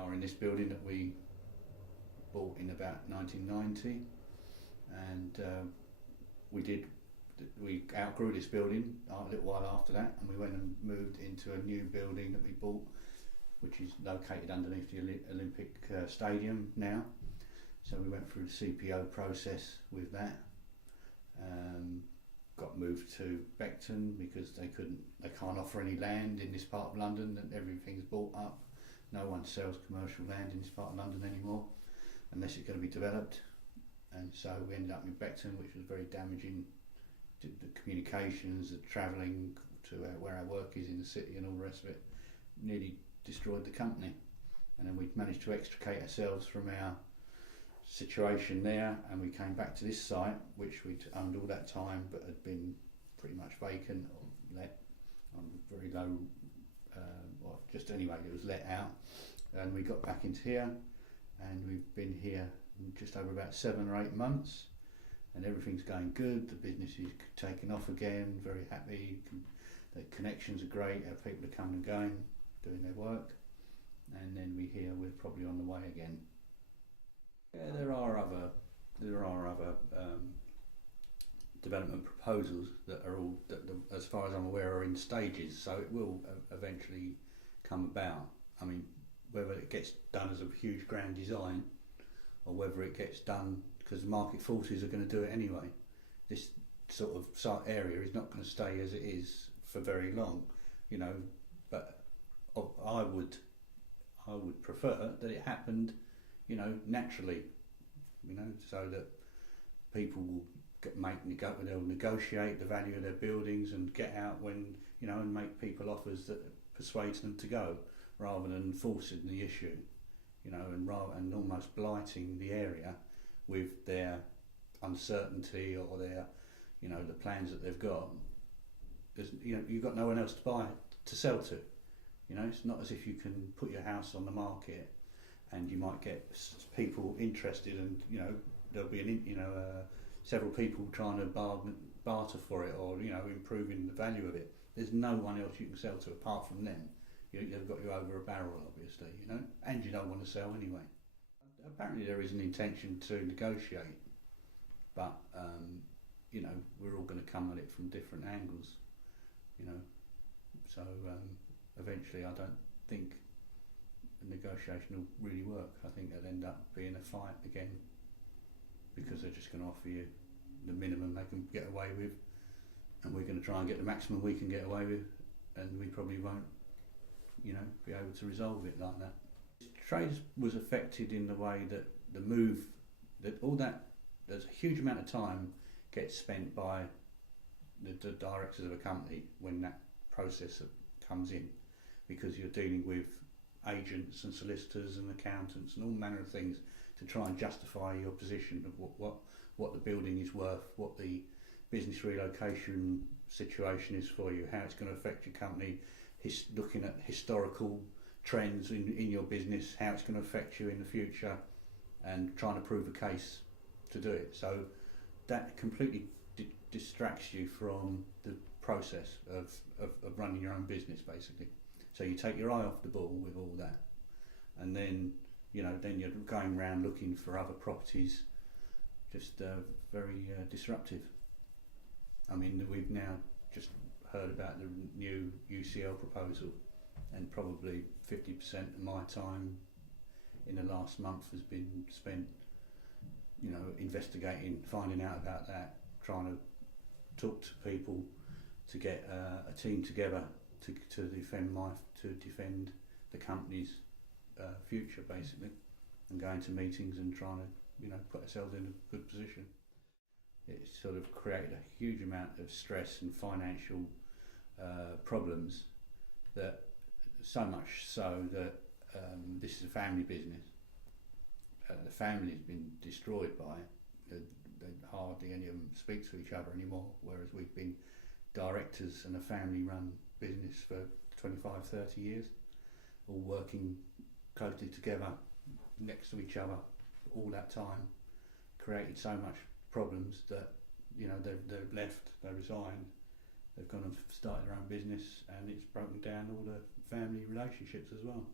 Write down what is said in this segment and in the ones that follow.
are in this building that we bought in about 1990, and we outgrew this building a little while after that, and we went and moved into a new building that we bought, which is located underneath the Olympic Stadium now. So we went through the CPO process with that. Got moved to Beckton because they can't offer any land in this part of London, and everything's bought up. No one sells commercial land in this part of London anymore unless it's going to be developed. And so we ended up in Beckton, which was very damaging to the communications, the travelling to where our work is in the city and all the rest of it. Nearly destroyed the company. And then we managed to extricate ourselves from our situation there, and we came back to this site, which we'd owned all that time but had been pretty much vacant or let on very low, it was let out, and we got back into here, and we've been here just over about 7 or 8 months, and everything's going good. The business is taking off again, very happy, the connections are great, our people are coming and going, doing their work, and then we hear we're probably on the way again. Yeah, there are other development proposals that are all, as far as I'm aware, are in stages. So it will eventually come about. I mean, whether it gets done as a huge grand design, or whether it gets done because market forces are going to do it anyway. This sort of site area is not going to stay as it is for very long, you know. But I would prefer that it happened, you know, naturally, you know, so that people will they'll negotiate the value of their buildings and get out when, you know, and make people offers that persuades them to go, rather than forcing the issue, you know, and almost blighting the area with their uncertainty or their, you know, the plans that they've got. Because, you know, you've got no one else to sell to. You know, it's not as if you can put your house on the market and you might get people interested, and, you know, there'll be several people trying to barter for it, or, you know, improving the value of it. There's no one else you can sell to apart from them. They've got you over a barrel, obviously, you know, and you don't want to sell anyway. Apparently there is an intention to negotiate, but you know, we're all going to come at it from different angles, you know. So eventually, I don't think a negotiation will really work. I think it'll end up being a fight again, because they're just going to offer you the minimum they can get away with, and we're going to try and get the maximum we can get away with, and we probably won't, you know, be able to resolve it like that. Trade was affected in the way that the move, there's a huge amount of time gets spent by the directors of a company when that process comes in, because you're dealing with agents and solicitors and accountants and all manner of things to try and justify your position of what the building is worth, what the business relocation situation is for you, how it's going to affect your company, looking at historical trends in your business, how it's going to affect you in the future, and trying to prove a case to do it. So that completely distracts you from the process of running your own business, basically. So you take your eye off the ball with all that, and then, you know, then you're going around looking for other properties, just very disruptive. I mean, we've now just heard about the new UCL proposal, and probably 50% of my time in the last month has been spent, you know, investigating, finding out about that, trying to talk to people to get a team together to defend the company's future, basically, and going to meetings and trying to, you know, put ourselves in a good position. It's sort of created a huge amount of stress and financial problems, that so much so that this is a family business. The family's been destroyed by it. Hardly any of them speak to each other anymore, whereas we've been directors in a family-run business for 25, 30 years, all working closely together, next to each other all that time, created so much problems that, you know, they've left, they resigned, they've gone and started their own business, and it's broken down all the family relationships as well.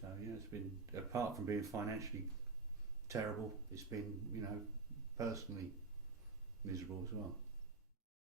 So yeah. it's been, apart from being financially terrible, it's been, personally miserable as well.